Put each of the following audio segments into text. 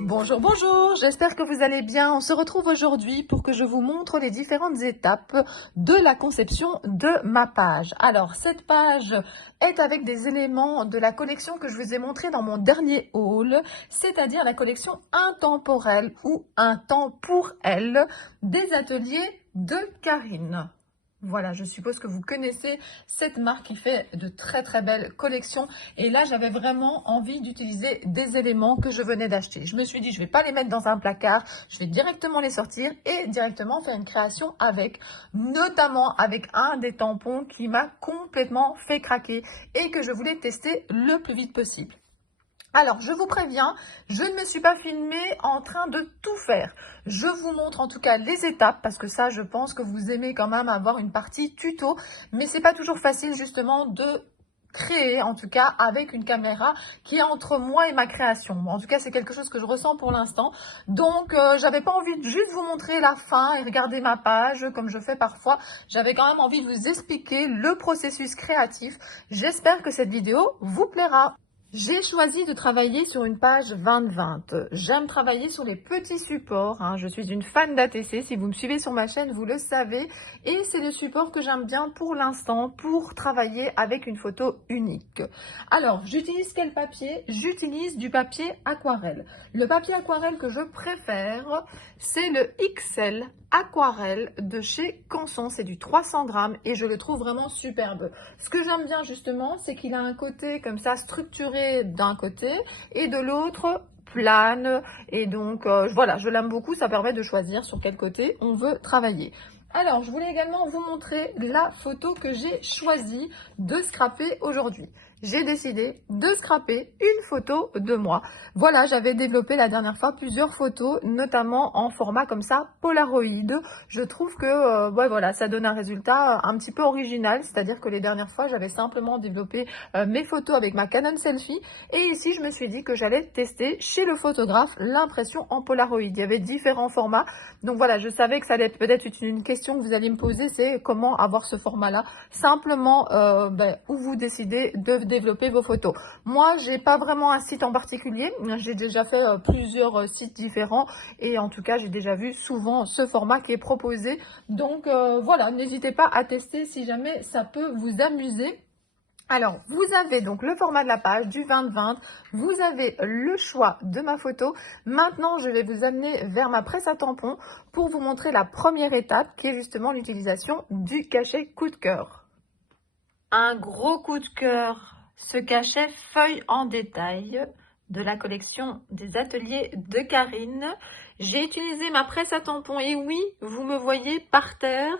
Bonjour, bonjour, j'espère que vous allez bien. On se retrouve aujourd'hui pour que je vous montre les différentes étapes de la conception de ma page. Alors, cette page est avec des éléments de la collection que je vous ai montré dans mon dernier haul, c'est-à-dire la collection intemporelle ou Un temps pour elle des ateliers de Karine. Voilà, je suppose que vous connaissez cette marque qui fait de très très belles collections. Et là, j'avais vraiment envie d'utiliser des éléments que je venais d'acheter. Je me suis dit, je ne vais pas les mettre dans un placard, je vais directement les sortir et directement faire une création avec, notamment avec un des tampons qui m'a complètement fait craquer et que je voulais tester le plus vite possible. Alors, je vous préviens, je ne me suis pas filmée en train de tout faire. Je vous montre en tout cas les étapes parce que ça, je pense que vous aimez quand même avoir une partie tuto. Mais c'est pas toujours facile justement de créer, en tout cas avec une caméra qui est entre moi et ma création. Bon, en tout cas, c'est quelque chose que je ressens pour l'instant. Donc, j'avais pas envie de juste vous montrer la fin et regarder ma page comme je fais parfois. J'avais quand même envie de vous expliquer le processus créatif. J'espère que cette vidéo vous plaira. J'ai choisi de travailler sur une page 20-20. J'aime travailler sur les petits supports. Je suis une fan d'ATC. Si vous me suivez sur ma chaîne, vous le savez. Et c'est le support que j'aime bien pour l'instant pour travailler avec une photo unique. Alors, j'utilise quel papier? J'utilise du papier aquarelle. Le papier aquarelle que je préfère, c'est le XL Aquarelle de chez Canson. C'est du 300 grammes et je le trouve vraiment superbe. Ce que j'aime bien justement, c'est qu'il a un côté comme ça structuré d'un côté et de l'autre plane. Et donc voilà, je l'aime beaucoup. Ça permet de choisir sur quel côté on veut travailler. Alors, je voulais également vous montrer la photo que j'ai choisi de scraper aujourd'hui. J'ai décidé de scraper une photo de moi. Voilà, j'avais développé la dernière fois plusieurs photos, notamment en format comme ça, Polaroid. Je trouve que voilà, ça donne un résultat un petit peu original, c'est-à-dire que les dernières fois, j'avais simplement développé mes photos avec ma Canon Selfie. Et ici, je me suis dit que j'allais tester chez le photographe l'impression en Polaroid. Il y avait différents formats. Donc voilà, je savais que ça allait peut-être être une question que vous alliez me poser, c'est comment avoir ce format-là. Simplement, où vous décidez de développer vos photos. Moi, j'ai pas vraiment un site en particulier. J'ai déjà fait plusieurs sites différents et en tout cas, j'ai déjà vu souvent ce format qui est proposé. Donc voilà, n'hésitez pas à tester si jamais ça peut vous amuser. Alors, vous avez donc le format de la page du 20-20, vous avez le choix de ma photo. Maintenant, je vais vous amener vers ma presse à tampons pour vous montrer la première étape qui est justement l'utilisation du cachet coup de cœur. Un gros coup de cœur, ce cachet feuille en détail de la collection des ateliers de Karine. J'ai utilisé ma presse à tampons et oui, vous me voyez par terre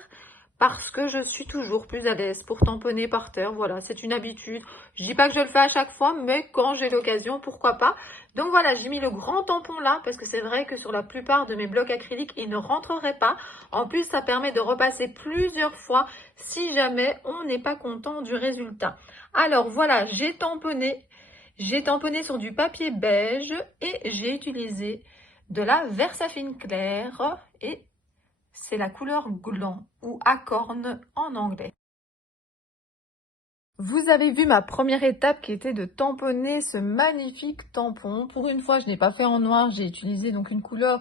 parce que je suis toujours plus à l'aise pour tamponner par terre. Voilà, c'est une habitude. Je dis pas que je le fais à chaque fois, mais quand j'ai l'occasion, pourquoi pas. Donc voilà, j'ai mis le grand tampon là parce que c'est vrai que sur la plupart de mes blocs acryliques, il ne rentrerait pas. En plus, ça permet de repasser plusieurs fois si jamais on n'est pas content du résultat. Alors voilà, j'ai tamponné sur du papier beige et j'ai utilisé de la Versafine claire et c'est la couleur gland ou acorn en anglais. Vous avez vu ma première étape qui était de tamponner ce magnifique tampon. Pour une fois, je n'ai pas fait en noir, j'ai utilisé donc une couleur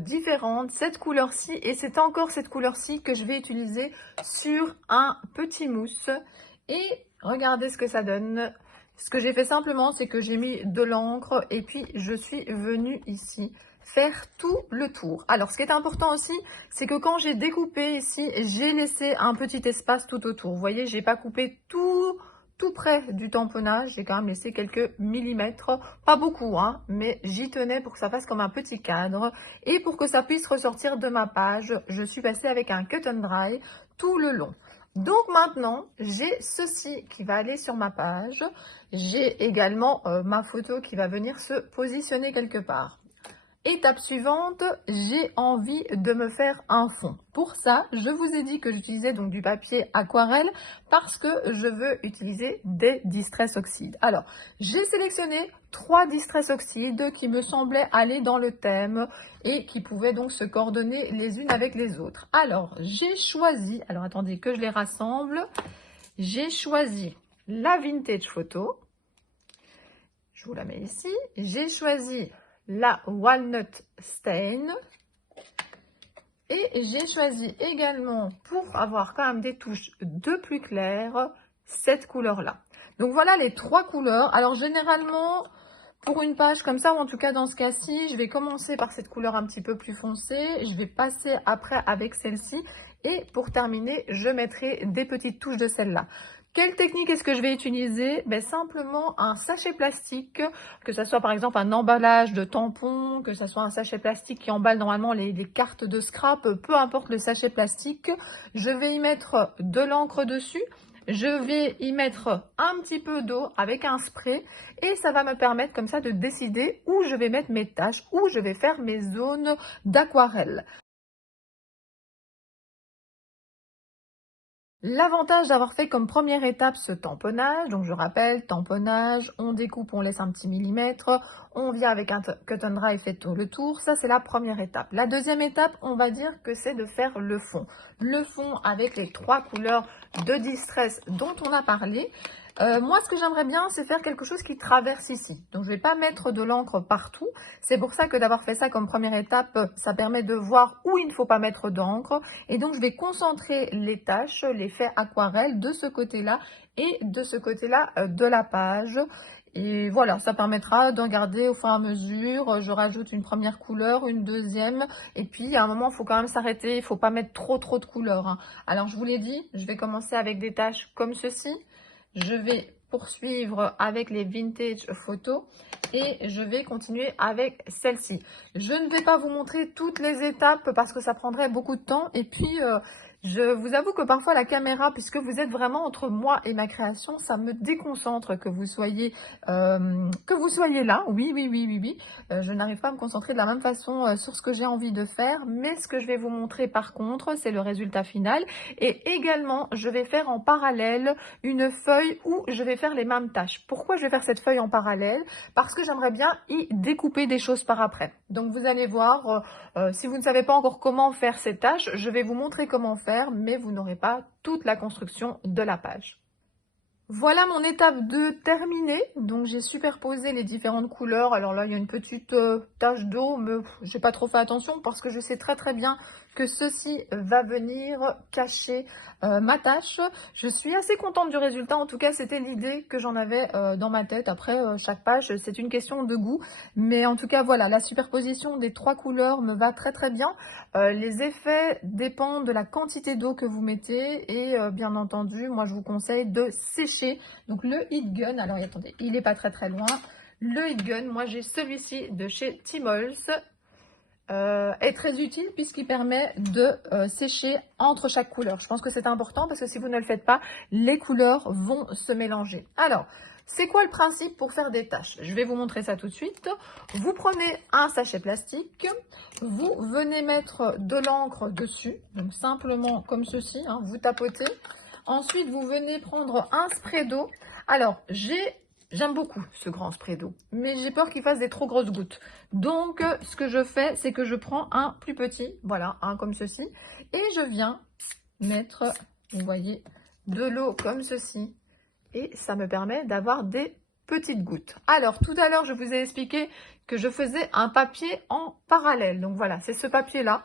différente, cette couleur-ci, et c'est encore cette couleur-ci que je vais utiliser sur un petit mousse. Et regardez ce que ça donne. Ce que j'ai fait simplement, c'est que j'ai mis de l'encre et puis je suis venue ici faire tout le tour. Alors, ce qui est important aussi, c'est que quand j'ai découpé ici, j'ai laissé un petit espace tout autour. Vous voyez, j'ai pas coupé tout près du tamponnage. J'ai quand même laissé quelques millimètres, pas beaucoup, mais j'y tenais pour que ça fasse comme un petit cadre. Et pour que ça puisse ressortir de ma page, je suis passée avec un cut and dry tout le long. Donc maintenant, j'ai ceci qui va aller sur ma page. J'ai également ma photo qui va venir se positionner quelque part. Étape suivante, j'ai envie de me faire un fond. Pour ça, je vous ai dit que j'utilisais donc du papier aquarelle parce que je veux utiliser des Distress Oxide. Alors, j'ai sélectionné 3 Distress Oxide qui me semblaient aller dans le thème et qui pouvaient donc se coordonner les unes avec les autres. Alors, j'ai choisi, alors attendez que je les rassemble, J'ai choisi la Vintage Photo. Je vous la mets ici. J'ai choisi la Walnut Stain. Et j'ai choisi également, pour avoir quand même des touches de plus claires, cette couleur-là. Donc voilà les trois couleurs. Alors généralement, pour une page comme ça, ou en tout cas dans ce cas-ci, je vais commencer par cette couleur un petit peu plus foncée. Je vais passer après avec celle-ci. Et pour terminer, je mettrai des petites touches de celle-là. Quelle technique est-ce que je vais utiliser? Simplement un sachet plastique, que ce soit par exemple un emballage de tampons, que ce soit un sachet plastique qui emballe normalement les cartes de scrap, peu importe le sachet plastique. Je vais y mettre de l'encre dessus. Je vais y mettre un petit peu d'eau avec un spray et ça va me permettre comme ça de décider où je vais mettre mes taches, où je vais faire mes zones d'aquarelle. L'avantage d'avoir fait comme première étape ce tamponnage, donc je rappelle, tamponnage, on découpe, on laisse un petit millimètre, on vient avec un cut and dry, fait tout le tour, ça c'est la première étape. La deuxième étape, on va dire que c'est de faire le fond. Le fond avec les trois couleurs de Distress dont on a parlé. Moi, ce que j'aimerais bien, c'est faire quelque chose qui traverse ici. Donc, je ne vais pas mettre de l'encre partout. C'est pour ça que d'avoir fait ça comme première étape, ça permet de voir où il ne faut pas mettre d'encre. Et donc, je vais concentrer les taches, l'effet aquarelle de ce côté-là et de ce côté-là de la page. Et voilà, ça permettra d'en garder au fur et à mesure. Je rajoute une première couleur, une deuxième. Et puis, à un moment, il faut quand même s'arrêter. Il ne faut pas mettre trop de couleurs, hein. Alors, je vous l'ai dit, je vais commencer avec des taches comme ceci. Je vais poursuivre avec les Vintage Photos et je vais continuer avec celle-ci. Je ne vais pas vous montrer toutes les étapes parce que ça prendrait beaucoup de temps. Et puis, je vous avoue que parfois la caméra, puisque vous êtes vraiment entre moi et ma création, ça me déconcentre que vous soyez là. Oui. Je n'arrive pas à me concentrer de la même façon sur ce que j'ai envie de faire. Mais ce que je vais vous montrer par contre, c'est le résultat final. Et également, je vais faire en parallèle une feuille où je vais faire les mêmes tâches. Pourquoi je vais faire cette feuille en parallèle? Parce que j'aimerais bien y découper des choses par après. Donc vous allez voir, si vous ne savez pas encore comment faire ces tâches, je vais vous montrer comment faire, mais vous n'aurez pas toute la construction de la page. Voilà mon étape 2 terminée. Donc j'ai superposé les différentes couleurs. Alors là, il y a une petite tache d'eau, mais j'ai pas trop fait attention parce que je sais très bien que ceci va venir cacher ma tâche. Je suis assez contente du résultat. En tout cas, c'était l'idée que j'en avais dans ma tête. Après, chaque page, c'est une question de goût. Mais en tout cas, voilà, la superposition des trois couleurs me va très bien. Les effets dépendent de la quantité d'eau que vous mettez. Et bien entendu, moi, je vous conseille de sécher. Donc le Heat Gun, alors attendez, il n'est pas très loin. Le Heat Gun, moi j'ai celui-ci de chez Timols. Est très utile puisqu'il permet de sécher entre chaque couleur. Je pense que c'est important parce que si vous ne le faites pas, les couleurs vont se mélanger. Alors, c'est quoi le principe pour faire des taches? Je vais vous montrer ça tout de suite. Vous prenez un sachet plastique, vous venez mettre de l'encre dessus, donc simplement comme ceci, hein, vous tapotez. Ensuite, vous venez prendre un spray d'eau. Alors, j'aime beaucoup ce grand spray d'eau, mais j'ai peur qu'il fasse des trop grosses gouttes. Donc, ce que je fais, c'est que je prends un plus petit, voilà, un comme ceci, et je viens mettre, vous voyez, de l'eau comme ceci, et ça me permet d'avoir des petites gouttes. Alors, tout à l'heure, je vous ai expliqué que je faisais un papier en parallèle. Donc voilà, c'est ce papier-là.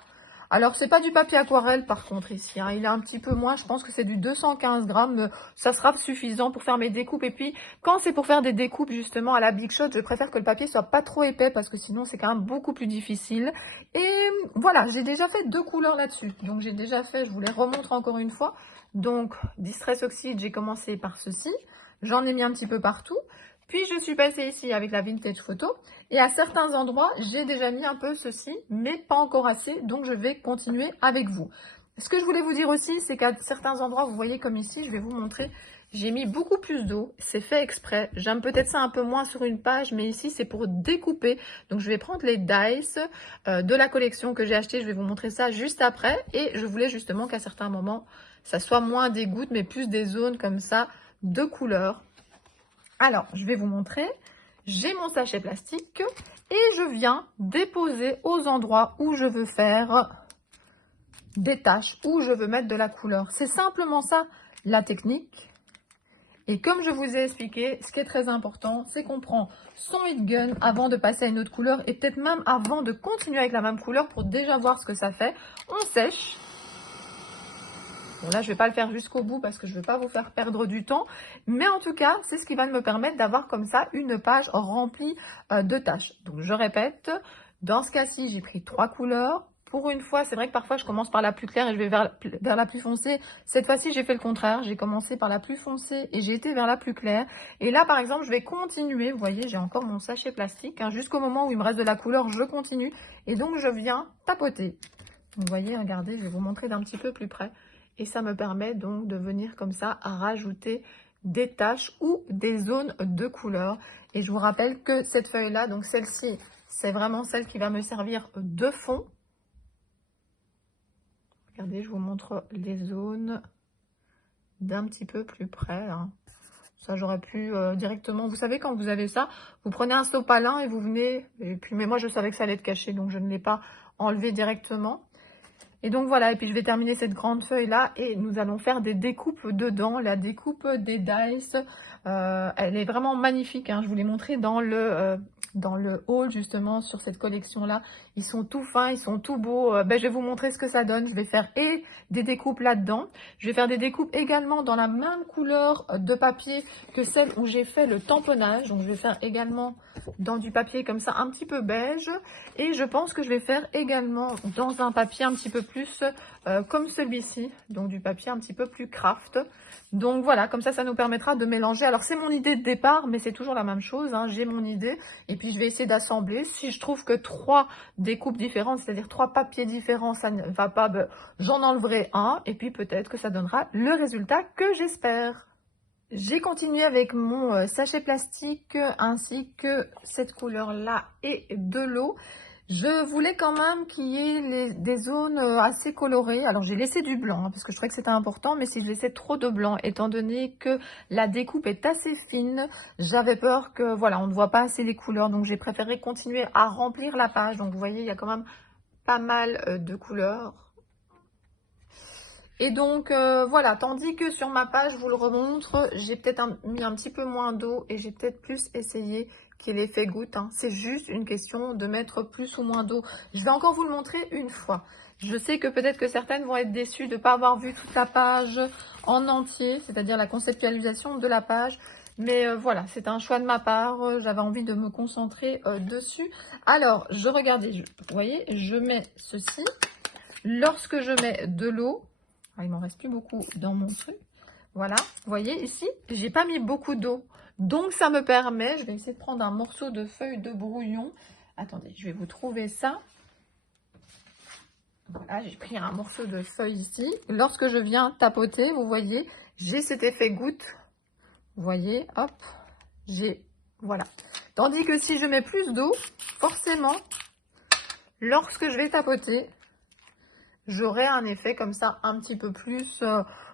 Alors, c'est pas du papier aquarelle par contre ici, hein. Il est un petit peu moins, je pense que c'est du 215 grammes. Ça sera suffisant pour faire mes découpes. Et puis, quand c'est pour faire des découpes justement à la Big Shot, je préfère que le papier soit pas trop épais parce que sinon c'est quand même beaucoup plus difficile. Et voilà, j'ai déjà fait deux couleurs là-dessus. Donc, j'ai déjà fait, je vous les remontre encore une fois. Donc, Distress Oxide, j'ai commencé par ceci. J'en ai mis un petit peu partout. Puis, je suis passée ici avec la Vintage Photo. Et à certains endroits, j'ai déjà mis un peu ceci, mais pas encore assez. Donc, je vais continuer avec vous. Ce que je voulais vous dire aussi, c'est qu'à certains endroits, vous voyez comme ici, je vais vous montrer, j'ai mis beaucoup plus d'eau. C'est fait exprès. J'aime peut-être ça un peu moins sur une page, mais ici, c'est pour découper. Donc, je vais prendre les dice de la collection que j'ai acheté. Je vais vous montrer ça juste après. Et je voulais justement qu'à certains moments, ça soit moins des gouttes, mais plus des zones comme ça de couleurs. Alors, je vais vous montrer. J'ai mon sachet plastique et je viens déposer aux endroits où je veux faire des taches, où je veux mettre de la couleur. C'est simplement ça la technique. Et comme je vous ai expliqué, ce qui est très important, c'est qu'on prend son heat gun avant de passer à une autre couleur et peut-être même avant de continuer avec la même couleur pour déjà voir ce que ça fait. On sèche. Bon là, je ne vais pas le faire jusqu'au bout parce que je ne veux pas vous faire perdre du temps. Mais en tout cas, c'est ce qui va me permettre d'avoir comme ça une page remplie de tâches. Donc je répète, dans ce cas-ci, j'ai pris 3 couleurs. Pour une fois, c'est vrai que parfois je commence par la plus claire et je vais vers la plus foncée. Cette fois-ci, j'ai fait le contraire. J'ai commencé par la plus foncée et j'ai été vers la plus claire. Et là, par exemple, je vais continuer. Vous voyez, j'ai encore mon sachet plastique. Hein, jusqu'au moment où il me reste de la couleur, je continue. Et donc, je viens tapoter. Vous voyez, regardez, je vais vous montrer d'un petit peu plus près. Et ça me permet donc de venir comme ça à rajouter des taches ou des zones de couleur. Et je vous rappelle que cette feuille-là, donc celle-ci, c'est vraiment celle qui va me servir de fond. Regardez, je vous montre les zones d'un petit peu plus près. Hein. Ça, j'aurais pu directement... Vous savez, quand vous avez ça, vous prenez un sopalin et vous venez... Et puis, mais moi, je savais que ça allait être caché, donc je ne l'ai pas enlevé directement. Et donc voilà, et puis je vais terminer cette grande feuille là et nous allons faire des découpes dedans. La découpe des dice, elle est vraiment magnifique, hein. Je vous l'ai montré dans le haul justement sur cette collection là. Ils sont tout fins, ils sont tout beaux. Je vais vous montrer ce que ça donne. Je vais faire des découpes là-dedans. Je vais faire des découpes également dans la même couleur de papier que celle où j'ai fait le tamponnage. Donc je vais faire également dans du papier comme ça un petit peu beige. Et je pense que je vais faire également dans un papier un petit peu plus comme celui-ci. Donc du papier un petit peu plus craft. Donc voilà, comme ça nous permettra de mélanger. Alors c'est mon idée de départ, mais c'est toujours la même chose. Hein. J'ai mon idée et puis je vais essayer d'assembler. Si je trouve que 3 découpes différentes, c'est-à-dire 3 papiers différents, ça ne va pas, j'en enlèverai un. Et puis peut-être que ça donnera le résultat que j'espère. J'ai continué avec mon sachet plastique ainsi que cette couleur-là et de l'eau. Je voulais quand même qu'il y ait des zones assez colorées. Alors j'ai laissé du blanc hein, parce que je trouvais que c'était important, mais si je laissais trop de blanc, étant donné que la découpe est assez fine, j'avais peur que voilà, on ne voit pas assez les couleurs. Donc j'ai préféré continuer à remplir la page. Donc vous voyez, il y a quand même pas mal de couleurs. Et donc voilà, tandis que sur ma page, je vous le remontre, j'ai peut-être mis un petit peu moins d'eau et j'ai peut-être plus essayé qu'il ait l'effet goutte. Hein. C'est juste une question de mettre plus ou moins d'eau. Je vais encore vous le montrer une fois. Je sais que peut-être que certaines vont être déçues de ne pas avoir vu toute la page en entier, c'est-à-dire la conceptualisation de la page. Mais voilà, c'est un choix de ma part. J'avais envie de me concentrer dessus. Alors, regardez, vous voyez, je mets ceci. Lorsque je mets de l'eau, il m'en reste plus beaucoup dans mon truc. Voilà, vous voyez ici, j'ai pas mis beaucoup d'eau. Donc ça me permet, je vais essayer de prendre un morceau de feuille de brouillon. Attendez, je vais vous trouver ça. Voilà, j'ai pris un morceau de feuille ici. Lorsque je viens tapoter, vous voyez, j'ai cet effet goutte. Vous voyez, hop, voilà. Tandis que si je mets plus d'eau, forcément, lorsque je vais tapoter, j'aurai un effet comme ça un petit peu plus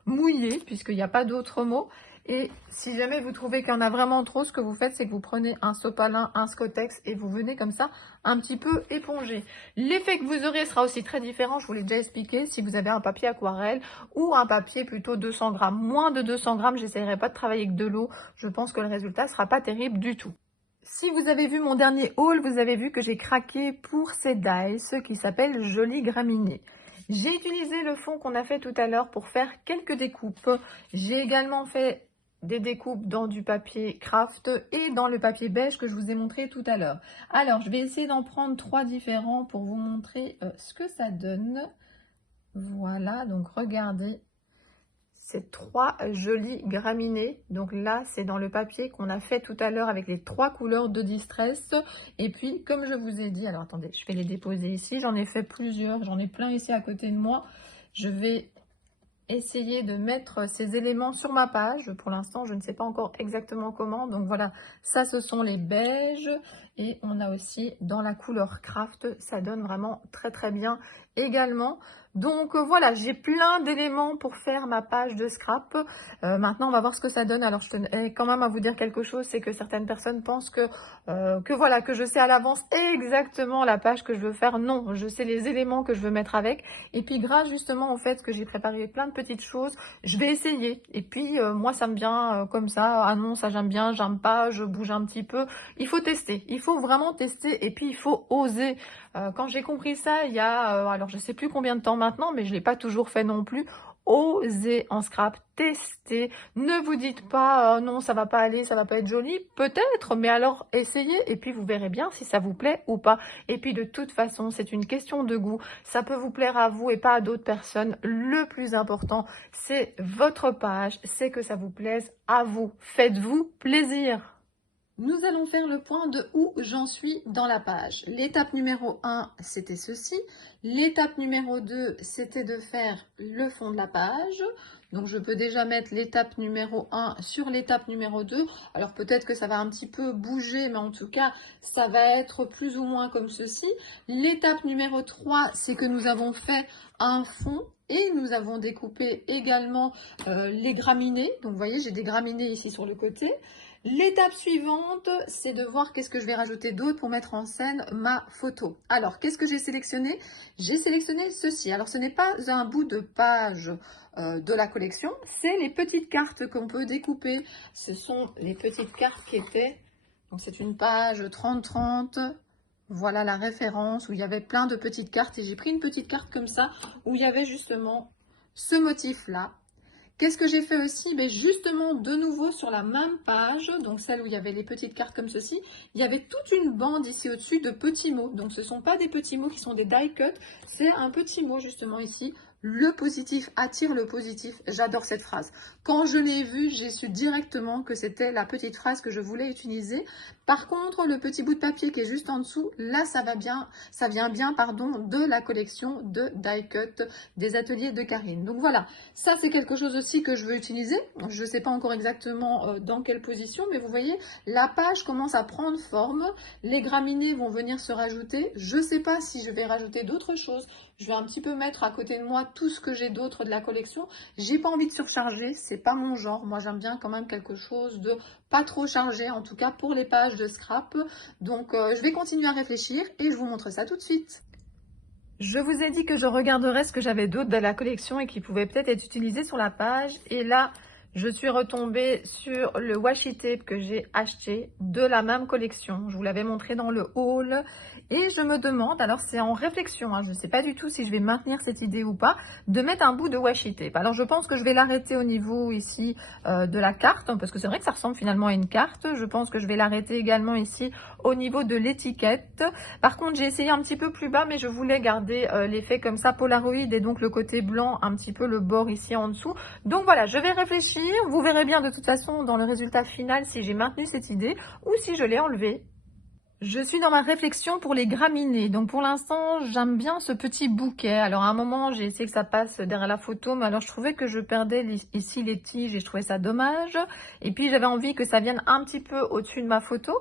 mouillé, puisqu'il n'y a pas d'autre mot. Et si jamais vous trouvez qu'il y en a vraiment trop, ce que vous faites, c'est que vous prenez un sopalin, un Scottex, et vous venez comme ça un petit peu éponger. L'effet que vous aurez sera aussi très différent, je vous l'ai déjà expliqué, si vous avez un papier aquarelle ou un papier plutôt 200 grammes. Moins de 200 grammes, j'essaierai pas de travailler avec de l'eau. Je pense que le résultat sera pas terrible du tout. Si vous avez vu mon dernier haul, vous avez vu que j'ai craqué pour ces dice qui s'appellent Joli Graminé. J'ai utilisé le fond qu'on a fait tout à l'heure pour faire quelques découpes. J'ai également fait des découpes dans du papier craft et dans le papier beige que je vous ai montré tout à l'heure. Alors, je vais essayer d'en prendre 3 différents pour vous montrer ce que ça donne. Voilà, donc regardez. Ces 3 jolis graminées. Donc là, c'est dans le papier qu'on a fait tout à l'heure avec les 3 couleurs de Distress. Et puis, comme je vous ai dit, alors attendez, je vais les déposer ici. J'en ai fait plusieurs, j'en ai plein ici à côté de moi. Je vais essayer de mettre ces éléments sur ma page. Pour l'instant, je ne sais pas encore exactement comment. Donc voilà, ça, ce sont les beiges. Et on a aussi dans la couleur craft, ça donne vraiment très très bien également. Donc voilà, j'ai plein d'éléments pour faire ma page de scrap. Maintenant, on va voir ce que ça donne. Alors, je tenais quand même à vous dire quelque chose, c'est que certaines personnes pensent que voilà, que je sais à l'avance exactement la page que je veux faire. Non, je sais les éléments que je veux mettre avec. Et puis, grâce justement au fait que j'ai préparé plein de petites choses, je vais essayer. Et puis, moi, ça me vient comme ça. Ah non, ça j'aime bien, j'aime pas, je bouge un petit peu. Il faut tester. Il faut vraiment tester. Et puis, il faut oser. Quand j'ai compris ça, il y a, alors je sais plus combien de temps maintenant, mais je l'ai pas toujours fait non plus. Osez en scrap, testez. Ne vous dites pas non, ça va pas aller, ça va pas être joli. Peut-être, mais alors essayez et puis vous verrez bien si ça vous plaît ou pas. Et puis de toute façon, c'est une question de goût. Ça peut vous plaire à vous et pas à d'autres personnes. Le plus important, c'est votre page, c'est que ça vous plaise à vous. Faites-vous plaisir. Nous allons faire le point de où j'en suis dans la page. L'étape numéro 1, c'était ceci. L'étape numéro 2, c'était de faire le fond de la page. Donc, je peux déjà mettre l'étape numéro 1 sur l'étape numéro 2. Alors, peut-être que ça va un petit peu bouger, mais en tout cas, ça va être plus ou moins comme ceci. L'étape numéro 3, c'est que nous avons fait un fond. Et nous avons découpé également les graminées. Donc, vous voyez, j'ai des graminées ici sur le côté. L'étape suivante, c'est de voir qu'est-ce que je vais rajouter d'autre pour mettre en scène ma photo. Alors, qu'est-ce que j'ai sélectionné? J'ai sélectionné ceci. Alors, ce n'est pas un bout de page de la collection, c'est les petites cartes qu'on peut découper. Ce sont les petites cartes qui étaient... Donc, c'est une page 30-30. Voilà la référence où il y avait plein de petites cartes. Et j'ai pris une petite carte comme ça où il y avait justement ce motif-là. Qu'est-ce que j'ai fait aussi? Ben justement, de nouveau sur la même page, donc celle où il y avait les petites cartes comme ceci, il y avait toute une bande ici au-dessus de petits mots. Donc ce ne sont pas des petits mots qui sont des die cut, c'est un petit mot justement ici. Le positif attire le positif. J'adore cette phrase. Quand je l'ai vue, j'ai su directement que c'était la petite phrase que je voulais utiliser. Par contre, le petit bout de papier qui est juste en dessous, là, ça vient bien, pardon, de la collection de die cut des ateliers de Karine. Donc voilà, ça c'est quelque chose aussi que je veux utiliser. Je ne sais pas encore exactement dans quelle position, mais vous voyez, la page commence à prendre forme. Les graminées vont venir se rajouter. Je ne sais pas si je vais rajouter d'autres choses. Je vais un petit peu mettre à côté de moi tout ce que j'ai d'autre de la collection. J'ai pas envie de surcharger, c'est pas mon genre. Moi, j'aime bien quand même quelque chose de pas trop chargé, en tout cas pour les pages de scrap. Donc, je vais continuer à réfléchir et je vous montre ça tout de suite. Je vous ai dit que je regarderais ce que j'avais d'autre de la collection et qui pouvait peut-être être utilisé sur la page. Et là, je suis retombée sur le washi tape que j'ai acheté de la même collection. Je vous l'avais montré dans le haul. Et je me demande, alors c'est en réflexion, hein, je ne sais pas du tout si je vais maintenir cette idée ou pas, de mettre un bout de washi tape. Alors je pense que je vais l'arrêter au niveau ici de la carte, hein, parce que c'est vrai que ça ressemble finalement à une carte. Je pense que je vais l'arrêter également ici au niveau de l'étiquette. Par contre, j'ai essayé un petit peu plus bas, mais je voulais garder l'effet comme ça Polaroid et donc le côté blanc, un petit peu le bord ici en dessous. Donc voilà, je vais réfléchir. Vous verrez bien de toute façon dans le résultat final si j'ai maintenu cette idée ou si je l'ai enlevée. Je suis dans ma réflexion pour les graminées. Donc pour l'instant, j'aime bien ce petit bouquet. Alors à un moment, j'ai essayé que ça passe derrière la photo, mais alors je trouvais que je perdais ici les tiges et je trouvais ça dommage. Et puis j'avais envie que ça vienne un petit peu au-dessus de ma photo.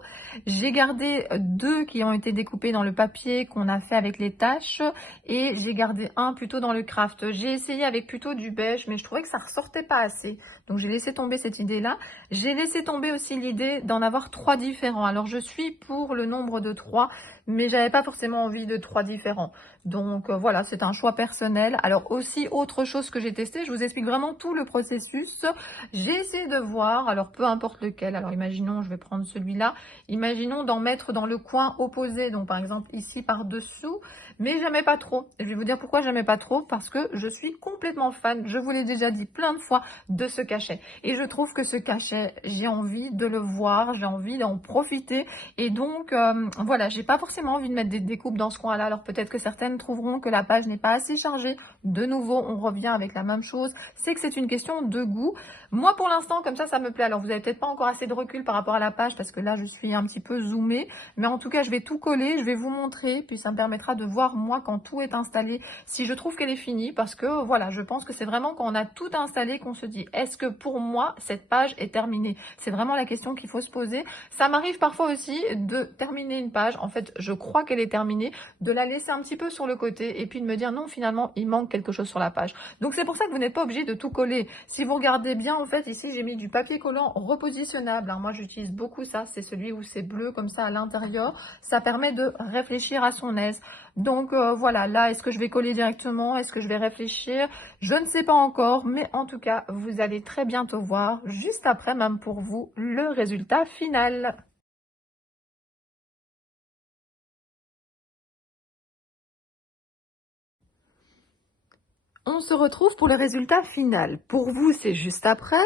J'ai gardé deux qui ont été découpés dans le papier qu'on a fait avec les taches et j'ai gardé un plutôt dans le craft. J'ai essayé avec plutôt du beige, mais je trouvais que ça ressortait pas assez. Donc j'ai laissé tomber cette idée-là. J'ai laissé tomber aussi l'idée d'en avoir 3 différents. Alors je suis pour le nombre de 3, mais j'avais pas forcément envie de 3 différents. Donc voilà, c'est un choix personnel. Alors aussi, autre chose que j'ai testé, je vous explique vraiment tout le processus. J'ai essayé de voir, alors peu importe lequel, alors imaginons, je vais prendre celui-là, imaginons d'en mettre dans le coin opposé, donc par exemple ici par-dessous, mais j'aimais pas trop. Je vais vous dire pourquoi j'aimais pas trop, parce que je suis complètement fan, je vous l'ai déjà dit plein de fois, de ce cachet. Et je trouve que ce cachet, j'ai envie de le voir, j'ai envie d'en profiter, et donc voilà, j'ai pas forcément envie de mettre des découpes dans ce coin-là. Alors peut-être que certaines trouveront que la page n'est pas assez chargée. De nouveau, on revient avec la même chose. C'est que c'est une question de goût. Moi, pour l'instant, comme ça me plaît. Alors, vous avez peut-être pas encore assez de recul par rapport à la page parce que là, je suis un petit peu zoomée. Mais en tout cas, je vais tout coller, je vais vous montrer. Puis, ça me permettra de voir, moi, quand tout est installé, si je trouve qu'elle est finie. Parce que, voilà, je pense que c'est vraiment quand on a tout installé qu'on se dit, est-ce que pour moi, cette page est terminée? C'est vraiment la question qu'il faut se poser. Ça m'arrive parfois aussi de terminer terminer une page, en fait, je crois qu'elle est terminée, de la laisser un petit peu sur le côté et puis de me dire non, finalement, il manque quelque chose sur la page. Donc, c'est pour ça que vous n'êtes pas obligé de tout coller. Si vous regardez bien, en fait, ici, j'ai mis du papier collant repositionnable. Alors, moi, j'utilise beaucoup ça. C'est celui où c'est bleu comme ça à l'intérieur. Ça permet de réfléchir à son aise. Donc, voilà. Là, est-ce que je vais coller directement? Est-ce que je vais réfléchir? Je ne sais pas encore, mais en tout cas, vous allez très bientôt voir, juste après même pour vous, le résultat final. On se retrouve pour le résultat final. Pour vous, c'est juste après.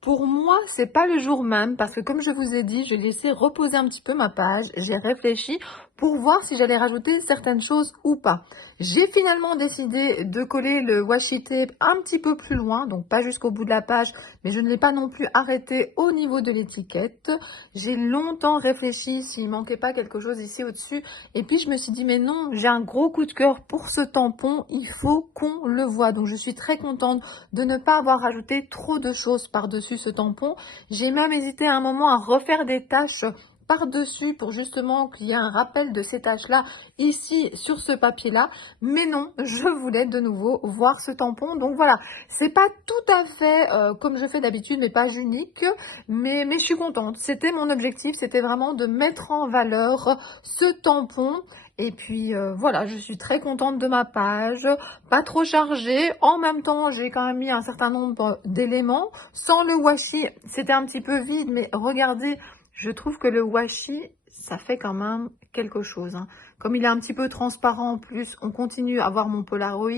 Pour moi, c'est pas le jour même parce que comme je vous ai dit, j'ai laissé reposer un petit peu ma page. J'ai réfléchi pour voir si j'allais rajouter certaines choses ou pas. J'ai finalement décidé de coller le washi tape un petit peu plus loin, donc pas jusqu'au bout de la page, mais je ne l'ai pas non plus arrêté au niveau de l'étiquette. J'ai longtemps réfléchi s'il manquait pas quelque chose ici au-dessus. Et puis je me suis dit, mais non, j'ai un gros coup de cœur pour ce tampon, il faut qu'on le voit. Donc je suis très contente de ne pas avoir rajouté trop de choses par-dessus ce tampon. J'ai même hésité à un moment à refaire des taches par-dessus pour justement qu'il y ait un rappel de ces taches-là ici sur ce papier-là. Mais non, je voulais de nouveau voir ce tampon. Donc voilà, c'est pas tout à fait comme je fais d'habitude, mes pages uniques, mais je suis contente. C'était mon objectif, c'était vraiment de mettre en valeur ce tampon. Et puis voilà, je suis très contente de ma page, pas trop chargée. En même temps, j'ai quand même mis un certain nombre d'éléments. Sans le washi, c'était un petit peu vide, mais regardez, je trouve que le washi, ça fait quand même quelque chose, hein. Comme il est un petit peu transparent en plus, on continue à voir mon Polaroid.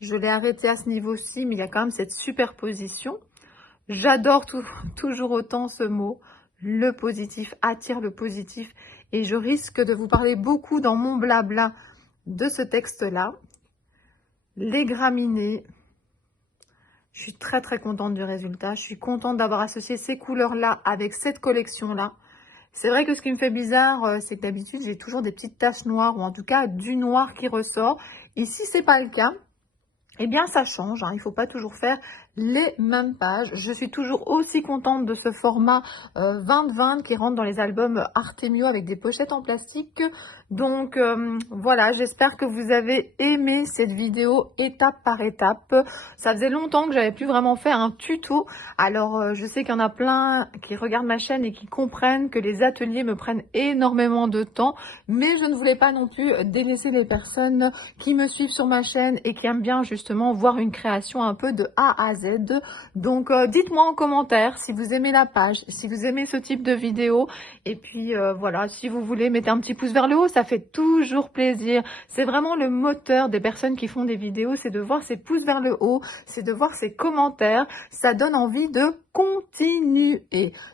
Je l'ai arrêté à ce niveau-ci, mais il y a quand même cette superposition. J'adore toujours autant ce mot. Le positif attire le positif. Et je risque de vous parler beaucoup dans mon blabla de ce texte-là. Les graminées. Je suis très très contente du résultat. Je suis contente d'avoir associé ces couleurs-là avec cette collection-là. C'est vrai que ce qui me fait bizarre, c'est que d'habitude, j'ai toujours des petites taches noires ou en tout cas du noir qui ressort. Ici, c'est pas le cas. Eh bien, ça change, hein. Il ne faut pas toujours faire les mêmes pages. Je suis toujours aussi contente de ce format 20-20 qui rentre dans les albums Artemio avec des pochettes en plastique. Donc voilà, j'espère que vous avez aimé cette vidéo étape par étape. Ça faisait longtemps que j'avais plus vraiment fait un tuto. Alors je sais qu'il y en a plein qui regardent ma chaîne et qui comprennent que les ateliers me prennent énormément de temps. Mais je ne voulais pas non plus délaisser les personnes qui me suivent sur ma chaîne et qui aiment bien justement voir une création un peu de A à Z. Donc dites-moi en commentaire si vous aimez la page, si vous aimez ce type de vidéo. Et puis voilà, si vous voulez, mettez un petit pouce vers le haut, ça fait toujours plaisir. C'est vraiment le moteur des personnes qui font des vidéos, c'est de voir ces pouces vers le haut, c'est de voir ces commentaires. Ça donne envie de continuer.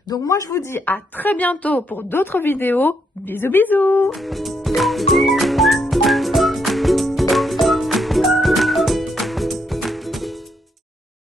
Donc moi je vous dis à très bientôt pour d'autres vidéos. Bisous bisous.